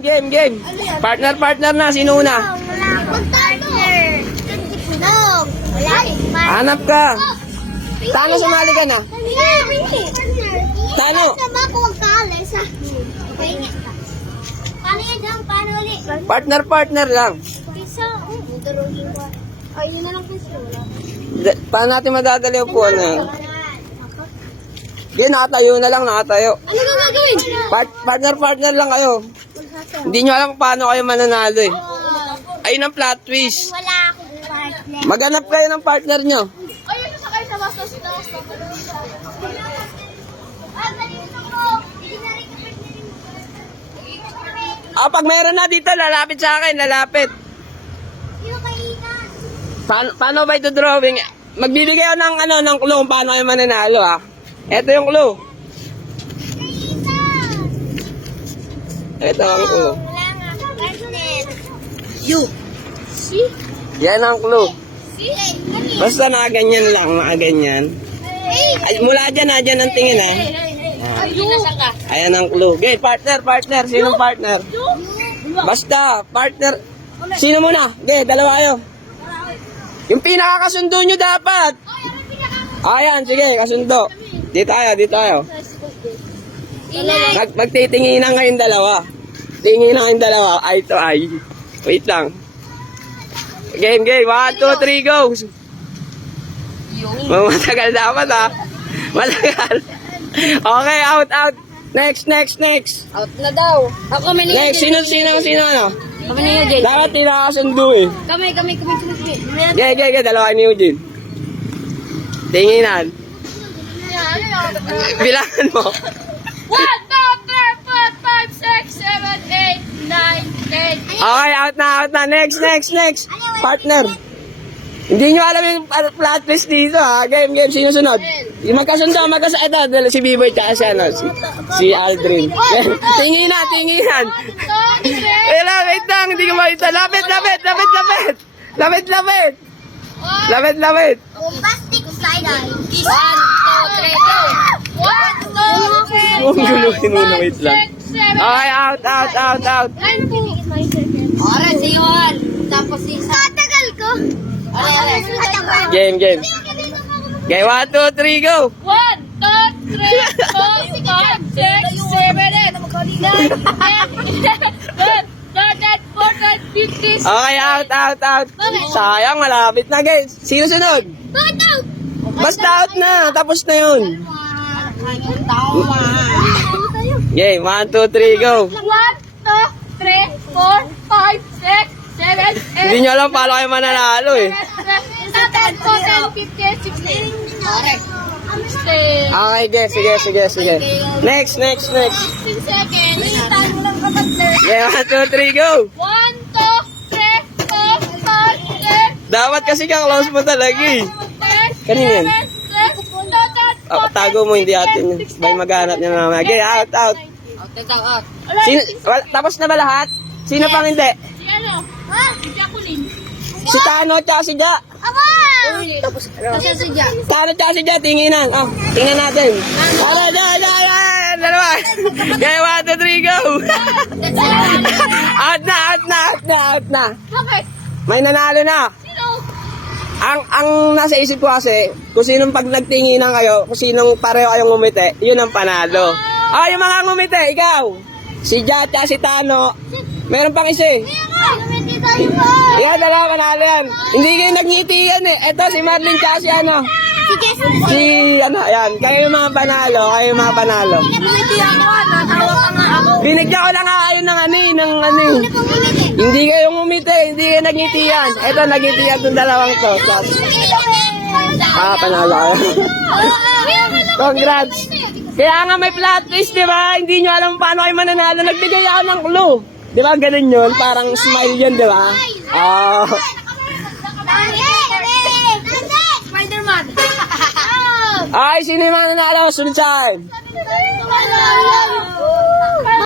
Game. Partner na. Sino una? Partner. Sunog. Wala. Hanap ka. Tano, sumali ka na. Tano. Sama ko ang kalis ha. Paano yan dyan? Paano ulit? Partner lang. Isa. Darugin ko. Ay, yun na lang kasi wala. Paano natin madadali po ano? Sige, nakatayo na lang, nakatayo. Ano na gagawin? Partner lang kayo. Hindi nyo alam kung paano kayo mananalo eh. Ayun ang plot twist. Wala akong partner. Maghanap kayo ng partner nyo. Ay, ano sa kayo sa bastos? Pag mayroon na dito, lalapit sa akin, lalapit. Paano ba ito drawing? Magbibigay ako ng clue kung paano kayo mananalo ha. Ito yung clue. Ito ang clue. Wala nga partner. You. Si? Yan ang clue. Si? Basta nakaganyan lang, nakaganyan. Ay, mula dyan ang tingin ha. Ayan ang clue. Okay, partner. Sinong partner? Basta, partner. Sino muna? Okay, dalawa kayo. Yung pinakakasundo nyo dapat. Ayan, sige, kasundo. Dito tayo. Magtitinginan kayong dalawa. Tinginan kayong dalawa, eye to eye. Wait lang. Game. 1, 2, 3, go. Matagal dapat ha. Matagal. Okay, out. Next. Out na daw. Ako kami niya. Next, sino ano? Kami niya, Jay. Dapat pinakakasundo eh. Kami. Okay, dalawa ni Eugene. Tinginan. Bilangan mo. 1, 2, 3, 4, 5, 6, 7, 8, 9, 10. Okay, out na. Next. Partner. Hindi nyo alam yung plot twist dito ha. Game. Sino sunod? Yung magkasundo. Ito, si B-Boy tsaka si Aldrin. Tinginan. Wait lang. Hindi ko makita. Lapit. Lapit. Bombastic side-eye. 1, 2, 3, go. 1, 2, 3, Huwag guluhin muna, wait lang. 6, 7, Okay, out. Oras, iyon. Tapos isa. Tagal ko. Game. Okay, 1, 2, 3, go. 1, 2, 3, 4, 5, 6, 7, 8, 9, 10, 11, 12, 13, 14, 15. Okay, out. Sayang, malapit na guys. Sino sunod? Bakit daw? Basta out na. Tapos na yun. Game, 1, 2, 3, go. 1, 2, 3, 4, 5, 6, 7, 8. Hindi nyo alam paano kayo mananalo eh. 10, 14, 15, 16. Okay, sige. Next. 16 seconds. Yeah, 1, 2, 3, go. 1, 2, 3, 4, 5, 6, Dapat kasi ka-close mo talaga eh. Kanina yan. Tago mo, hindi atin. Bay maghanap niya na mamaya. Okay, out. Tapos na ba lahat? Sino pang hindi? Si ano? Si Jacqueline. Si Tano at si Ja. Aba! Tapos si Jack. Tano at si Ja, tinginan. Tingnan natin. Tara, Ja. Dalawa. Okay, 1, 2, 3, go. Out na. Bakit? May nanalo na. Sino? Ang nasa isip ko kasi, kung sinong pag nagtinginan kayo, kung sinong pareho kayong ngumiti, yun ang panalo. Yung mga ngumiti, ikaw. Si Ja at si Tano. Meron pang isa eh. Gamitin tayo po! Yan, dalawa panalo yan. Hindi kayo nagngiti yan eh. Ito, si Marlene tsaka si ano. Ayan. Kayo yung mga panalo. Gamitin ako, natawa ka nga ako. Binigyan ko lang nga kayo ng Hindi kayo ngumiti, hindi kayo nagngiti yan. Ito, nagngiti yan itong dalawang to. Panalo kayo. Congrats. Kaya nga may plot twist, di ba? Hindi nyo alam paano kayo mananalo. Nagbigay ako ng clue. Di ba ganun yun? Parang smile yun, di ba? Spider-Man! Ay, sino yung mananalo? Sunod saan?